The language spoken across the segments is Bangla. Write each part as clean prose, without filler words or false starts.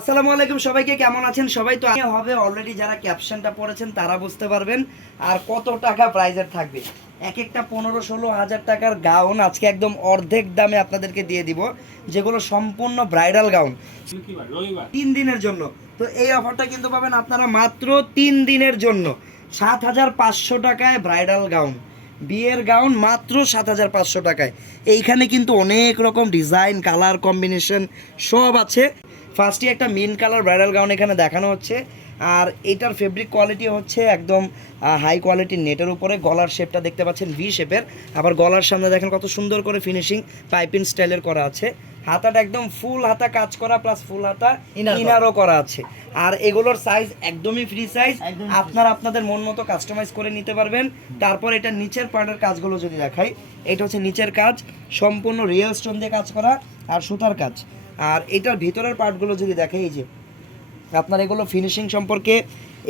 আসসালামু আলাইকুম সবাইকে, কেমন আছেন সবাই? তো হবে অলরেডি যারা ক্যাপশনটা পড়েছেন তারা বুঝতে পারবেন আর কত টাকা প্রাইজের থাকবে। এক একটা 15-16 হাজার টাকার গাউন আজকে একদম অর্ধেক দামে আপনাদেরকে দিয়ে দিব, যেগুলো সম্পূর্ণ ব্রাইডাল গাউন 3 দিনের জন্য। তো এই অফারটা কিন্তু পাবেন আপনারা মাত্র 3 দিনের জন্য 7,500 টাকায় ব্রাইডাল গাউন, বিয়ের গাউন মাত্র 7,500 টাকায়। এইখানে কিন্তু অনেক রকম ডিজাইন, কালার কম্বিনেশন সব আছে। ফার্স্টে একটা মিন কালার ব্রাইডাল গাউন এখানে দেখানো হচ্ছে, আর এটার ফেব্রিক কোয়ালিটি হচ্ছে একদম হাই কোয়ালিটির নেটের উপরে। গলার শেপটা দেখতে পাচ্ছেন ভি শেপের, আবার গলার সামনে দেখেন কত সুন্দর করে ফিনিশিং পাইপিং স্টাইলের করা আছে। হাতাটা একদম ফুল হাতা কাজ করা, প্লাস ফুল হাতা ইনারও করা আছে। আর এগুলোর সাইজ একদমই ফ্রি সাইজ, আপনারা আপনাদের মন মতো কাস্টমাইজ করে নিতে পারবেন। তারপর এটা নিচের পার্টের কাজগুলো যদি দেখাই, এটা হচ্ছে নিচের কাজ সম্পূর্ণ রিয়েল স্টোন দিয়ে কাজ করা আর সুতার কাজ। আর এটার ভিতরের পার্টগুলো যদি দেখে, এই যে আপনার এগুলো ফিনিশিং সম্পর্কে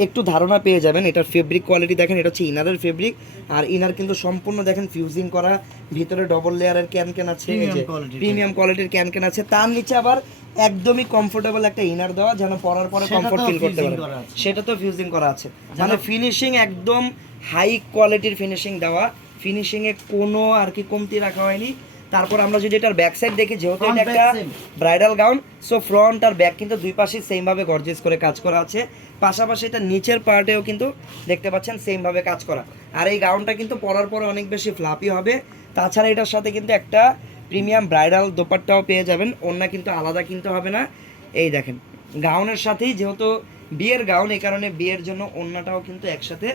একটু ধারণা পেয়ে যাবেন। এটার ফেব্রিক কোয়ালিটি দেখেন, এটা হচ্ছে ইনারের ফেব্রিক, আর ইনার কিন্তু সম্পূর্ণ দেখেন ফিউজিং করা, ভিতরে ডবল লেয়ারের ক্যান আছে, প্রিমিয়াম কোয়ালিটির ক্যান আছে। তার নিচে আবার একদমই কমফোর্টেবল একটা ইনার দেওয়া, যেন পরার পরে কমফোর্ট ফিল করতে পারেন, সেটা তো ফিউজিং করা আছে। মানে ফিনিশিং একদম হাই কোয়ালিটির ফিনিশিং দেওয়া, ফিনিশিংয়ে কোনো আর কি কমতি রাখা হয়নি। তারপর আমরা যদি এটার ব্যাক সাইড দেখি, যেহেতু এটা একটা ব্রাইডাল গাউন, সো ফ্রন্ট আর ব্যাক কিন্তু দুই পাশেই সেম ভাবে গর্জিয়াস করে কাজ করা আছে। পাশাপাশি এটা নিচের পার্টেও কিন্তু দেখতে পাচ্ছেন সেম ভাবে কাজ করা। আর এই গাউনটা কিন্তু পরার পরে অনেক বেশি ফ্লাপি হবে। তাছাড়া এটার সাথে কিন্তু একটা প্রিমিয়াম ব্রাইডাল দোপাট্টাও পেয়ে যাবেন, ওড়না কিন্তু আলাদা কিনতে হবে না। এই দেখেন গাউনের সাথেই, যেহেতু বিয়ের গাউন, এই কারণে বিয়ের জন্য ওড়নাটাও কিন্তু একসাথে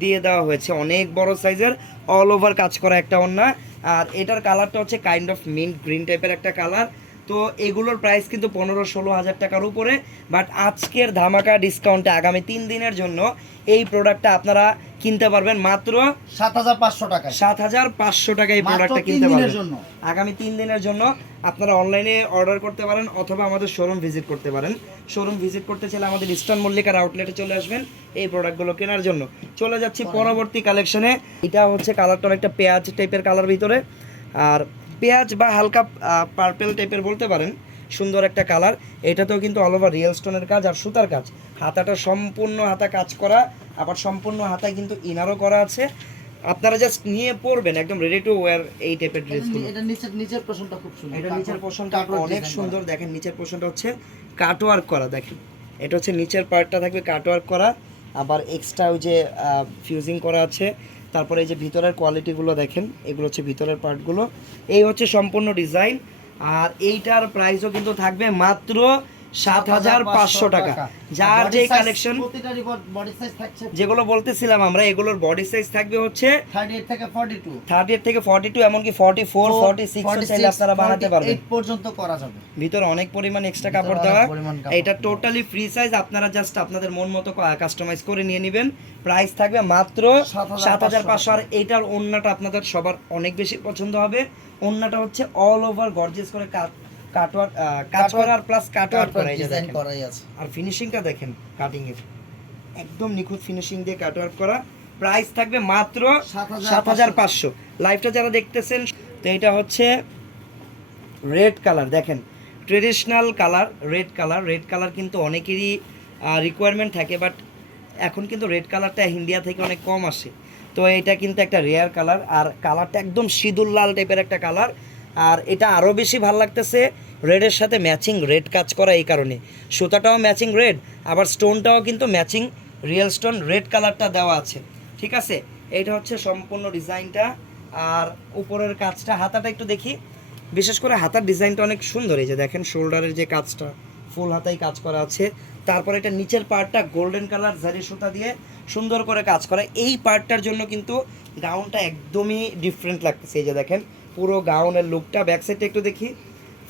দিয়ে দেওয়া হয়েছে। অনেক বড় সাইজের অল ওভার কাজ করা একটা ওড়না। আর এটার কালারটা হচ্ছে কাইন্ড অফ মিন্ট গ্রিন টাইপের একটা কালার। তো এগুলোর প্রাইস কিন্তু 15-16 হাজার টাকার উপরে। বাট আজকের ধামাকা ডিসকাউন্টে আগামী 3 দিনের জন্য এই প্রোডাক্টটা আপনারা কিনতে পারবেন মাত্র 7,500 টাকায়। 7,500 টাকা এই প্রোডাক্টটা কিনতে পারবেন আগামী 3 দিনের জন্য। আপনারা অনলাইনে অর্ডার করতে পারেন অথবা আমাদের শোরুম ভিজিট করতে পারেন। শোরুম ভিজিট করতে চাইলে আমাদের ইস্টার্ন মল্লিকার আউটলেটে চলে আসবেন এই প্রোডাক্টগুলো কেনার জন্য। চলে যাচ্ছি পরবর্তী কালেকশনে। এটা হচ্ছে কালারটা অনেকটা পেঁয়াজ টাইপের কালার ভিতরে, আর পেঁয়াজ বা হালকা পার্পেল টাইপের বলতে পারেন। সুন্দর একটা কালার। এটাতেও কিন্তু অল ওভার রিয়েল স্টোনের কাজ আর সুতার কাজ। হাতাটা সম্পূর্ণ হাতা কাজ করা, আবার সম্পূর্ণ হাতায় কিন্তু ইনারও করা আছে। আপনারা জাস্ট নিয়ে পড়বেন, একদম রেডি টু ওয়্যার এই টাইপের ড্রেসগুলো। এটা নিচের পোরশনটা খুব সুন্দর। এটা নিচের পোরশনটা অনেক সুন্দর। দেখেন নিচের পোরশনটা হচ্ছে কাটওয়ার্ক করা। দেখেন এটা হচ্ছে নিচের পার্টটা থাকবে কাটওয়ার্ক করা, আবার এক্সট্রা ওই যে ফিউজিং করা আছে। তারপরে এই যে ভিতরের কোয়ালিটিগুলো দেখেন, এগুলো হচ্ছে ভিতরের পার্টগুলো। এই হচ্ছে সম্পূর্ণ ডিজাইন। আর এইটার প্রাইসও কিন্তু থাকবে মাত্র 7,500 টাকা। যার যে কালেকশন যেগুলো বলতেছিলাম আমরা, এগুলোর বডি সাইজ থাকবে হচ্ছে 38 থেকে 42, এমনকি 44, 46 চাইলে আপনারা বানাতে পারবেন, পর্যন্ত করা যাবে। ভিতরে অনেক পরিমাণ এক্সট্রা কাপড় দেওয়া। এটা টোটালি ফ্রি সাইজ, আপনারা জাস্ট আপনাদের মন মতো কাস্টমাইজ করে নিয়ে নেবেন। প্রাইস থাকবে মাত্র 7,500। আর এইটার ওড়নাটা আপনাদের সবার অনেক বেশি পছন্দ হবে। ওড়নাটা হচ্ছে অল ওভার গর্জিয়াস করে কাজ করা প্লাস কাটওয়ার্ক করা আছে। আর ফিনিশিংটা দেখেন, কাটিং এর একদম নিখুঁত ফিনিশিং দিয়ে কাটওয়ার্ক করা। প্রাইস থাকবে মাত্র 7,500। লাইভটা যারা দেখতেছেন, তো এটা হচ্ছে রেড কালার। দেখেন ট্রেডিশনাল কালার, রেড কালার কিন্তু অনেকেরই রিকোয়ারমেন্ট থাকে, বাট এখন কিন্তু রেড কালারটা ইন্ডিয়া থেকে অনেক কম আসে। তো এটা কিন্তু একটা রেয়ার কালার, আর কালারটা একদম সিঁদুর লাল টাইপের একটা কালার। আর এটা আরও বেশি ভালো লাগতেছে রেডের সাথে ম্যাচিং রেড কাজ করা, এই কারণে সুতাটাও ম্যাচিং রেড, আবার স্টোনটাও কিন্তু ম্যাচিং রিয়েল স্টোন রেড কালারটা দেওয়া আছে। ঠিক আছে, এইটা হচ্ছে সম্পূর্ণ ডিজাইনটা। আর উপরের কাজটা, হাতাটা একটু দেখি। বিশেষ করে হাতার ডিজাইনটা অনেক সুন্দর। এই যে দেখেন শোল্ডারের যে কাজটা ফুল হাতায় কাজ করা আছে। তারপর এটা নিচের পার্টটা গোল্ডেন কালার জারি সুতা দিয়ে সুন্দর করে কাজ করা। এই পার্টটার জন্য কিন্তু গাউনটা একদমই ডিফারেন্ট লাগতেছে। এই যে দেখেন পুরো গাউনের লুকটা। ব্যাক সাইডটা একটু দেখি।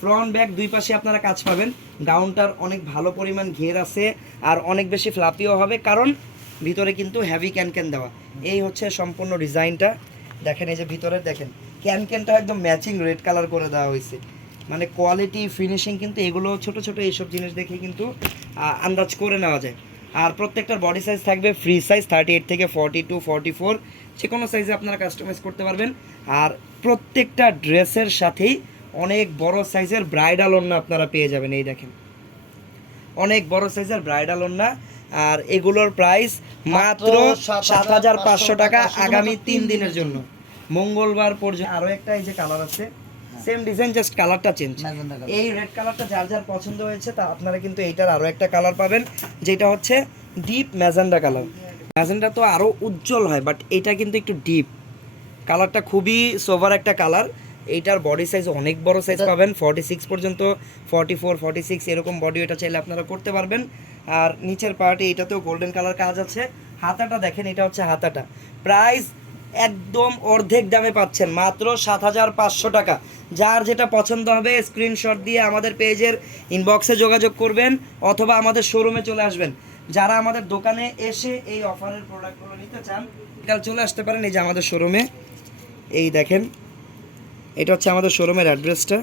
ফ্রন্ট ব্যাক দুই পাশে আপনারা কাজ পাবেন। গাউনটার অনেক ভালো পরিমাণ ঘের আছে, আর অনেক বেশি ফ্লাপিও হবে, কারণ ভিতরে কিন্তু হেভি ক্যান দেওয়া। এই হচ্ছে সম্পূর্ণ ডিজাইনটা। দেখেন এই যে ভিতরে দেখেন ক্যানটা একদম ম্যাচিং রেড কালার করে দেওয়া হয়েছে। মানে কোয়ালিটি ফিনিশিং কিন্তু এগুলো ছোট ছোট এইসব জিনিস দেখে কিন্তু আন্দাজ করে নেওয়া যায়। আর প্রত্যেকটার বডি সাইজ থাকবে ফ্রি সাইজ 38 থেকে 42, 44 যে কোনো সাইজে আপনারা কাস্টমাইজ করতে পারবেন। আর প্রত্যেকটা ড্রেসের সাথেই অনেক বড় সাইজের ব্রাইডাল ওড়না আপনারা পেয়ে যাবেন। এই দেখেন অনেক বড় সাইজের ব্রাইডাল ওড়না। আর এগুলোর প্রাইস মাত্র 7,500 টাকা আগামী 3 দিনের জন্য, মঙ্গলবার পর্যন্ত। আরো একটা এই যে কালার আছে, সেম ডিজাইন, জাস্ট কালারটা চেঞ্জ। Magenta colour. এই রেড কালারটা যার যার পছন্দ হয়েছে তা আপনারা কিন্তু এইটার আরো একটা কালার পাবেন, যেটা হচ্ছে ডিপ ম্যাজেন্ডা কালার। ম্যাজেন্ডা তো আরো উজ্জ্বল হয়, বাট এটা কিন্তু একটু ডিপ কালারটা, খুবই সোভার একটা কালার। এইটার বডি সাইজ অনেক বড় সাইজ পাবেন, 46 পর্যন্ত, 44, 46 এরকম বডি এটা চাইলে আপনারা করতে পারবেন। আর নিচের পার্টে এটাতেও গোল্ডেন কালার কাজ আছে। হাতাটা দেখেন, এটা হচ্ছে হাতাটা। প্রাইস একদম অর্ধেক দামে পাচ্ছেন, মাত্র 7,500 টাকা। যার যেটা পছন্দ হবে স্ক্রিনশট দিয়ে আমাদের পেজের ইনবক্সে যোগাযোগ করবেন অথবা আমাদের শোরুমে চলে আসবেন। যারা আমাদের দোকানে এসে এই অফারের প্রোডাক্টগুলো নিতে চান, কাল চলে আসতে পারেন এই যে আমাদের শোরুমে। এই দেখেন, এটা হচ্ছে আমাদের শোরুমের অ্যাড্রেসটা,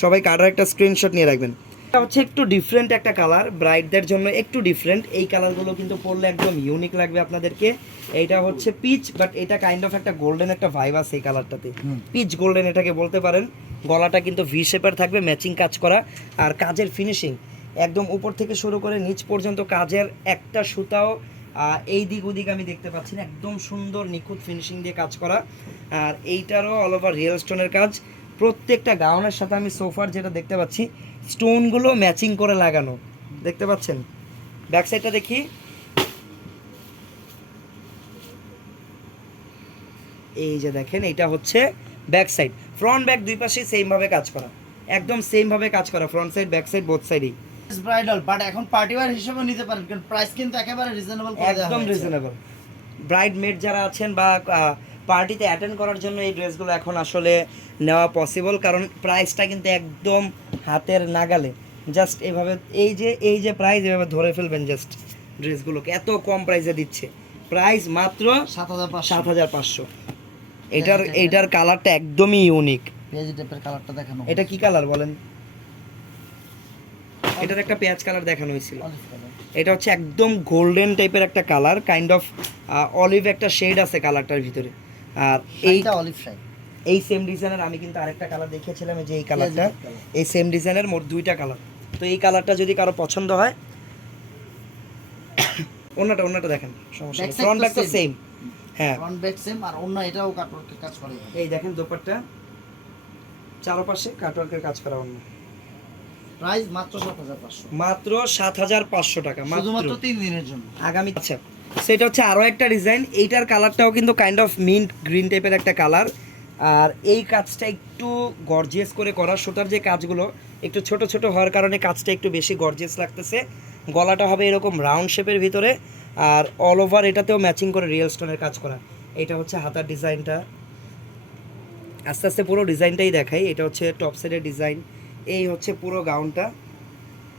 সবাই কার্ডের একটা স্ক্রিনশট নিয়ে রাখবেন। এটা হচ্ছে একটু ডিফারেন্ট একটা কালার, ব্রাইডদের জন্য একটু ডিফারেন্ট। এই কালারগুলো কিন্তু পরলে একদম ইউনিক লাগবে আপনাদেরকে। এইটা হচ্ছে পিচ, বাট এটা কাইন্ড অফ একটা গোল্ডেন একটা ভাইব আছে এই কালারটাতে, পিচ গোল্ডেন এটাকে বলতে পারেন। গলাটা কিন্তু ভি শেপের থাকবে, ম্যাচিং কাজ করা। আর কাজের ফিনিশিং একদম উপর থেকে শুরু করে নিচ পর্যন্ত কাজের একটা সুতাও এই দিক ওদিক আমি দেখতে পাচ্ছি না, একদম সুন্দর নিখুঁত ফিনিশিং দিয়ে কাজ করা। আর এইটারও অল ওভার রিয়েল স্টোনের কাজ। প্রত্যেকটা গাউনের সাথে আমি সোফার যেটা দেখতে পাচ্ছি, স্টোনগুলো ম্যাচিং করে লাগানো, দেখতে পাচ্ছেন। ব্যাক সাইডটা দেখি, এই যে দেখেন, এটা হচ্ছে ব্যাক সাইড। ফ্রন্ট ব্যাক দুই পাশে সেম ভাবে কাজ করা, একদম সেম ভাবে কাজ করা, front side back side both সাইডই। ব্রাইডাল, বাট এখন পার্টি ওয়্যার হিসেবে নিতে পারেন, কারণ প্রাইস কিন্তু একেবারে রিজনেবল করে দেওয়া একদম হয়েছে। রিজনেবল। ব্রাইড মেড যারা আছেন বা পার্টিতে অ্যাটেন্ড করার জন্য এই ড্রেসগুলো এখন আসলে নেওয়া পসিবল, কারণ প্রাইসটা কিন্তু একদম হাতের নাগালে। জাস্ট এভাবে এই যে প্রাইস এভাবে ধরে ফেলবেন, জাস্ট ড্রেসগুলোকে এত কম প্রাইসে দিচ্ছে। প্রাইস মাত্র 7,500। এইটার কালারটা একদমই ইউনিক। পেজ টাইপের কালারটা দেখানো। এটা কি কালার বলেন? এটার একটা পেঁয়াজ কালার দেখানো হয়েছিল। এটা হচ্ছে একদম গোল্ডেন টাইপের একটা কালার, কাইন্ড অফ অলিভ একটা শেড আছে কালারটার ভিতরে। আর এইটা অলিভ শাইড। এই সেম ডিজাইনের আমি কিন্তু আরেকটা কালার দেখিয়েছিলাম, এই যে এই কালারটা, এই সেম ডিজাইনের মোট দুইটা কালার। তো এই কালারটা যদি কারো পছন্দ হয়, ওন্নাটা দেখেন, সমস্যা নেই, ফ্রন্ট ব্যাক তো সেম। হ্যাঁ, ফ্রন্ট ব্যাক সেম, আর অন্য এটাও কাটওয়ার্কের কাজ করে। এই দেখেন দোপাট্টা, চারপাশে কাটওয়ার্কের কাজ করা অন্য। প্রাইস মাত্র 7,500, মাত্র 7,500 টাকা, শুধুমাত্র 3 দিনের জন্য। আগামী। আচ্ছা, সেটা হচ্ছে আরও একটা ডিজাইন। এইটার কালারটাও কিন্তু কাইন্ড অফ মিন্ট গ্রিন টাইপের একটা কালার। আর এই কাজটা একটু গর্জিয়াস করে করা, সুতার যে কাজগুলো একটু ছোট ছোট হওয়ার কারণে কাজটা একটু বেশি গর্জিয়াস লাগতেছে। গলাটা হবে এরকম রাউন্ড শেপের ভিতরে, আর অল ওভার এটাতেও ম্যাচিং করে রিয়েল স্টোনের কাজ করা। এটা হচ্ছে হাতার ডিজাইনটা, আস্তে আস্তে পুরো ডিজাইনটাই দেখাই। এটা হচ্ছে টপ সাইডের ডিজাইন, এই হচ্ছে পুরো গাউনটা।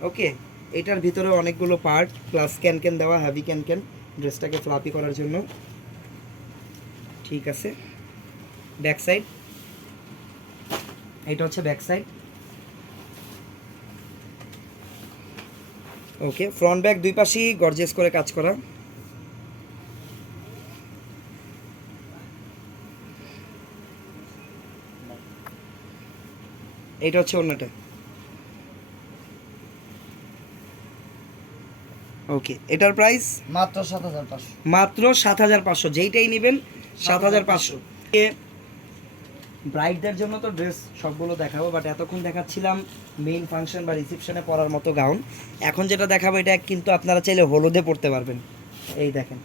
ওকে, এটার ভিতরে অনেকগুলো পার্ট প্লাস ক্যান দেওয়া, হেভি ক্যান ড্রেসটাকে ফ্লাপি করার জন্য। ঠিক আছে, ব্যাক সাইড, এটা হচ্ছে ব্যাক সাইড। ওকে, ফ্রন্ট ব্যাক দুই পাশেই গর্জিয়াস করে কাজ করা। এটা হচ্ছে ওড়নাটা। ওকে, এটার প্রাইস মাত্র 7,500। মাত্র 7,500। যেইটাই নেবেন 7,500। ব্রাইডদের জন্য তো ড্রেস সবগুলো দেখাবো, বাট এতক্ষণ দেখাচ্ছিলাম মেইন ফাংশন বা রিসেপশনে পরার মতো গাউন। এখন যেটা দেখাবো এটা কিন্তু আপনারা চাইলে হলুদে পরতে পারবেন। এই দেখেন,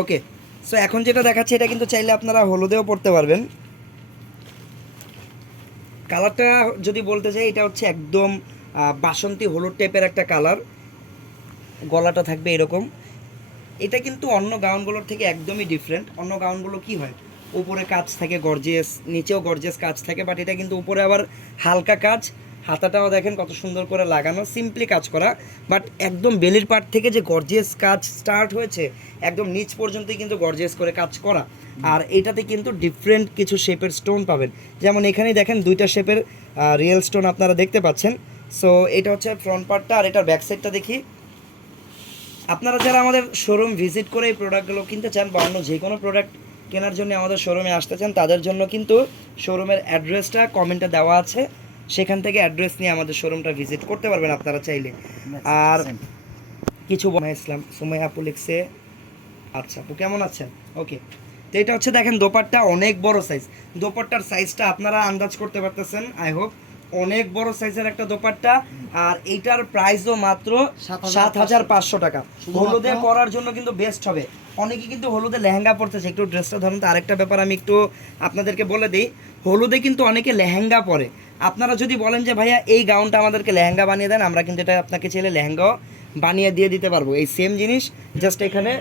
ওকে। সো এখন যেটা দেখাচ্ছে এটা কিন্তু চাইলে আপনারা হলুদেও পরতে পারবেন। কালারটা যদি বলতে চাই, এটা হচ্ছে একদম বাসন্তী হলুদ টাইপের একটা কালার। গলাটা থাকবে এরকম। এটা কিন্তু অন্য গাউনগুলোর থেকে একদমই ডিফারেন্ট। অন্য গাউনগুলো কি হয়, উপরে কাজ থাকে গর্জিয়াস, নিচেও গর্জিয়াস কাজ থাকে, বাট এটা কিন্তু উপরে আবার হালকা কাজ। হাতাটাও দেখেন কত সুন্দর করে লাগানো, সিম্পলি কাজ করা, বাট একদম বেলির পার্ট থেকে যে গর্জিয়াস কাজ স্টার্ট হয়েছে একদম নিচ পর্যন্তই কিন্তু গর্জিয়াস করে কাজ করা। আর এটাতে কিন্তু ডিফারেন্ট কিছু শেপের স্টোন পাবেন, যেমন এখানেই দেখেন দুইটা শেপের রিয়েল স্টোন আপনারা দেখতে পাচ্ছেন। সো এটা হচ্ছে ফ্রন্ট পার্টটা, আর এটার ব্যাক সাইডটা দেখি। আপনারা যারা আমাদের শোরুম ভিজিট করে এই প্রোডাক্টগুলো কিনতে চান বা অন্য যে কোনো প্রোডাক্ট কেনার জন্য আমাদের শোরুমে আসতে চান তাদের জন্য কিন্তু শোরুমের অ্যাড্রেসটা কমেন্টে দেওয়া আছে, সেখান থেকে অ্যাড্রেস নিয়ে আমাদের শোরুমটা ভিজিট করতে পারবেন আপনারা চাইলে। আর কিছু ইসলাম সুমাইয়া আপু লিখছে, আচ্ছা আপু কেমন আছেন? ওকে, তো এটা হচ্ছে দেখেন দোপাট্টা অনেক বড় সাইজ, দোপাট্টার সাইজটা আপনারা আন্দাজ করতে পারতেছেন আই হোপ, অনেক বড় সাইজের একটা দোপাট্টা। আর এইটার প্রাইসও মাত্র 7,500 টাকা। হলুদে পরার জন্য কিন্তু বেস্ট হবে। অনেকে কিন্তু হলুদে লেহেঙ্গা পরতেছে, একটু ড্রেসটা ধরুন। তো আরেকটা ব্যাপার আমি একটু আপনাদেরকে বলে দিই, হলুদে কিন্তু অনেকে লেহেঙ্গা পরে। আপনারা যদি বলেন যে ভাইয়া এই গাউনটা আমাদেরকে লেহেঙ্গা বানিয়ে দেন, আমরা কিন্তু এটা আপনাকে চাইলে লেহেঙ্গাও বানিয়ে দিয়ে দিতে পারবো। এই সেম জিনিস জাস্ট এখানে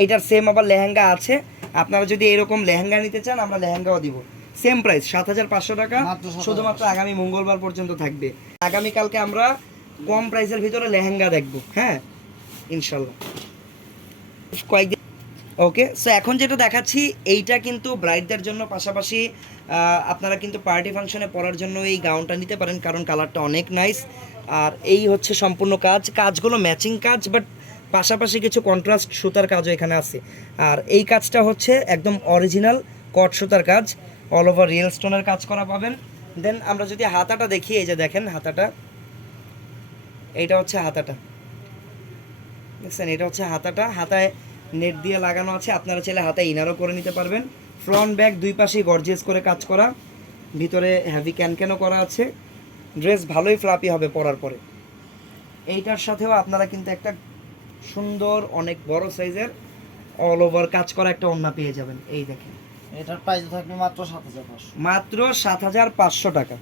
এইটার সেম আবার লেহেঙ্গা আছে। আপনারা যদি এরকম লেহেঙ্গা নিতে চান আমরা লেহেঙ্গাও দিব। সেম প্রাইস 7,500 টাকা, শুধুমাত্র আগামী মঙ্গলবার পর্যন্ত থাকবে। আগামীকালকে আমরা কম প্রাইসের ভিতরে লেহেঙ্গা দেখবো, হ্যাঁ ইনশাল্লাহ কয়েকদিন। ওকে, সো এখন যেটা দেখাচ্ছি এইটা কিন্তু ব্রাইডদের জন্য, পাশাপাশি আপনারা কিন্তু পার্টি ফাংশনে পরার জন্য এই গাউনটা নিতে পারেন, কারণ কালারটা অনেক নাইস। আর এই হচ্ছে সম্পূর্ণ কাজগুলো ম্যাচিং কাজ, বাট পাশাপাশি কিছু কন্ট্রাস্ট সুতার কাজও এখানে আছে। আর এই কাজটা হচ্ছে একদম অরিজিনাল কট সুতার কাজ, অল ওভার রিয়েল স্টোনের কাজ করা পাবেন। দেন আমরা যদি হাতাটা দেখি, এই যে দেখেন হাতাটা, এইটা হচ্ছে হাতাটা, দেখছেন এটা হচ্ছে হাতাটা, হাতায় নেট দিয়ে লাগানো আছে। আপনারা চাইলে হাতায় ইনারও করে নিতে পারবেন। ফ্রন্ট ব্যাক দুই পাশেই গর্জিয়াস করে কাজ করা, ভিতরে হেভি ক্যানও করা আছে। ড্রেস ভালোই ফ্লাপি হবে পরার পরে। এইটার সাথেও আপনারা কিন্তু একটা সুন্দর অনেক বড় সাইজের অল ওভার কাজ করা একটা ওড়না পেয়ে যাবেন। এই দেখেন এটার প্রাইস থাকবে মাত্র 7,500, মাত্র 7,500 টাকা।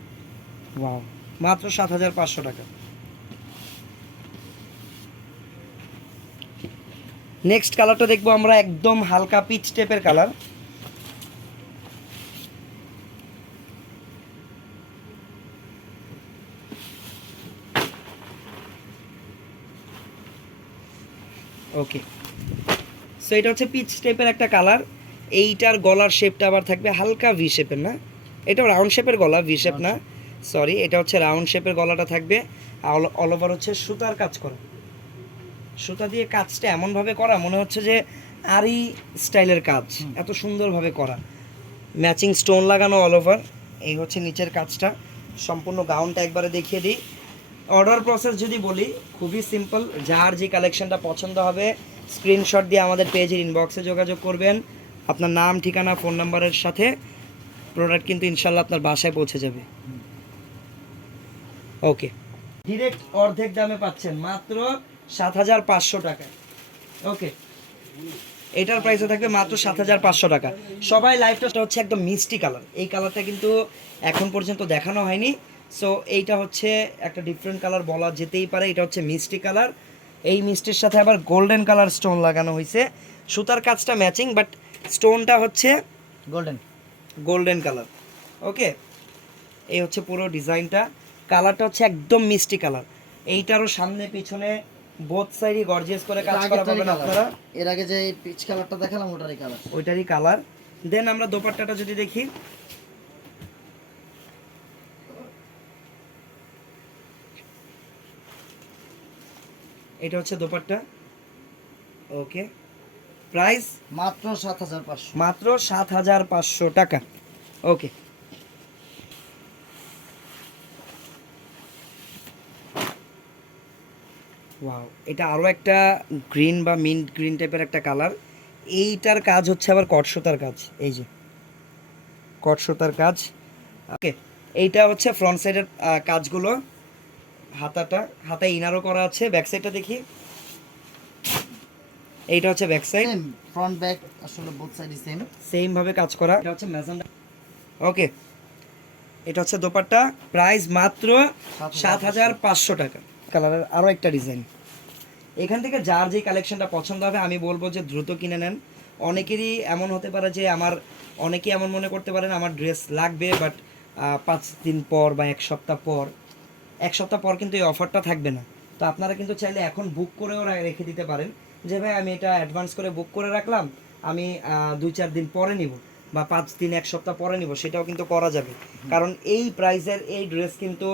ওয়াও, মাত্র 7,500 টাকা। নেক্সট কালারটা দেখবো আমরা, একদম হালকা পিচ টাইপের কালার। ওকে, সো এটা হচ্ছে পিচ টাইপের একটা কালার। এইটার গলার শেপটা আবার থাকবে হালকা ভি শেপের, না এটাও রাউন্ড শেপের গলা, ভি শেপ না, সরি এটা হচ্ছে রাউন্ড শেপের গলাটা থাকবে। অল ওভার হচ্ছে সুতার কাজ করা, সুতা দিয়ে কাজটা এমনভাবে করা মনে হচ্ছে যে আরি স্টাইলের কাজ, এত সুন্দরভাবে করা। ম্যাচিং স্টোন লাগানো অল ওভার। এই হচ্ছে নিচের কাজটা। সম্পূর্ণ গাউনটা একবারে দেখিয়ে দিই। অর্ডার প্রসেস যদি বলি খুবই সিম্পল, যার যে কালেকশনটা পছন্দ হবে স্ক্রিনশট দিয়ে আমাদের পেজের ইনবক্সে যোগাযোগ করবেন। আপনার নাম, ঠিকানা, ফোন নাম্বারের সাথে প্রোডাক্ট কিন্তু ইনশাল্লাহ আপনার বাসায় পৌঁছে যাবে। ওকে, ডিরেক্ট অর্ধেক দামে পাচ্ছেন মাত্র 7,500 টাকা। ওকে, এটার প্রাইসও থাকবে মাত্র 7,500 টাকা। সবাই লাইফটা হচ্ছে একদম মিষ্টি কালার, এই কালারটা কিন্তু এখন পর্যন্ত দেখানো হয়নি। সো এইটা হচ্ছে একটা ডিফারেন্ট কালার বলা যেতেই পারে। এটা হচ্ছে মিষ্টি কালার, এই মিষ্টির সাথে আবার গোল্ডেন কালার স্টোন লাগানো হয়েছে। সুতার কাজটা ম্যাচিং, বাট স্টোনটা হচ্ছে গোল্ডেন কালার। ওকে, এই হচ্ছে পুরো ডিজাইনটা। কালারটা হচ্ছে একদম মিষ্টি কালার। এইটারও সামনে পিছনে বোথ সাইডই গর্জিয়াস করে কাজ করা পাবেন আপনারা। এর আগে যে পিচ কালারটা দেখালাম ওইটারই কালার। দেন আমরা দোপাট্টাটা যদি দেখি, এটা হচ্ছে দোপাট্টা। ওকে, প্রাইস মাত্র 7,500, মাত্র 7,500 টাকা। ওকে, ওয়াও, এটা আরও একটা গ্রিন বা মিন্ট গ্রিন টাইপের একটা কালার। এইটার কাজ হচ্ছে আবার কট সুতার কাজ, এই যে কট সুতার কাজ। ওকে, এইটা হচ্ছে ফ্রন্ট সাইডের কাজগুলো। হাতায় ইনারও করা আছে। ব্যাক সাইডটা দেখি, এইটা হচ্ছে back side, same front back আসলে বোথ সাইডই সেম ভাবে কাজ করা। এটা হচ্ছে ম্যাজেন্ডা। ওকে, এটা হচ্ছে দোপাট্টা, প্রাইস মাত্র 7,500 টাকা। কালারের আরও একটা ডিজাইন। এখান থেকে যার যে কালেকশনটা পছন্দ হবে আমি বলবো যে দ্রুত কিনে নেন। অনেকেরই এমন হতে পারে যে অনেকেই এমন মনে করতে পারেন আমার ড্রেস লাগবে, বাট 5 দিন পর বা এক সপ্তাহ পর কিন্তু এই অফারটা থাকবে না। তো আপনারা কিন্তু চাইলে এখন বুক করেও রেখে দিতে পারেন যে ভাই আমি এটা অ্যাডভান্স করে বুক করে রাখলাম, আমি 2-4 দিন পরে নিব বা 5 দিন এক সপ্তাহ পরে নিব, সেটাও কিন্তু করা যাবে। কারণ এই প্রাইসের এই ড্রেস কিন্তু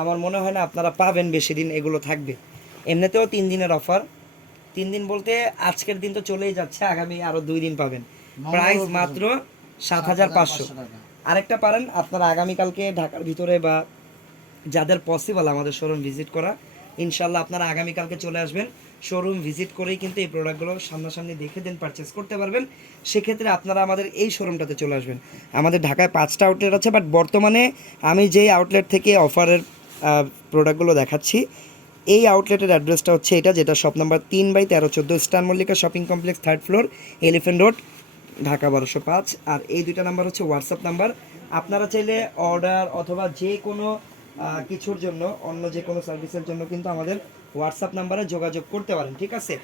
আমার মনে হয় না আপনারা পাবেন বেশি দিন, এগুলো থাকবে। এমনিতেও 3 দিনের অফার, 3 দিন বলতে আজকের দিন তো চলেই যাচ্ছে, আগামী আরো 2 দিন পাবেন। প্রাইস মাত্র 7,500। টাকা। আরেকটা পারেন আপনারা আগামীকালকে ঢাকার ভিতরে বা যাদের পসিবল আমাদের শোরুম ভিজিট করা, ইনশাল্লাহ আপনারা আগামীকালকে চলে আসবেন। শোরুম ভিজিট করেই কিন্তু এই প্রোডাক্টগুলো সামনাসামনি দেখে দেন পারচেস করতে পারবেন। সেক্ষেত্রে আপনারা আমাদের এই শোরুমটাতে চলে আসবেন। আমাদের ঢাকায় 5টা আউটলেট আছে, বাট বর্তমানে আমি যেই আউটলেট থেকে অফারের প্রোডাক্টগুলো দেখাচ্ছি, এই আউটলেটের অ্যাড্রেসটা হচ্ছে এটা, যেটা shop number 3/1314 star Mallika shopping complex, 3rd floor, elephant road, Dhaka 1205। আর এই দুইটা নাম্বার হচ্ছে হোয়াটসঅ্যাপ নাম্বার। আপনারা চাইলে অর্ডার অথবা যে কোনো কিছুর জন্য, অন্য যে কোনো সার্ভিসের জন্য কিন্তু আমাদের হোয়াটসঅ্যাপ নাম্বারে যোগাযোগ করতে পারেন, ঠিক আছে।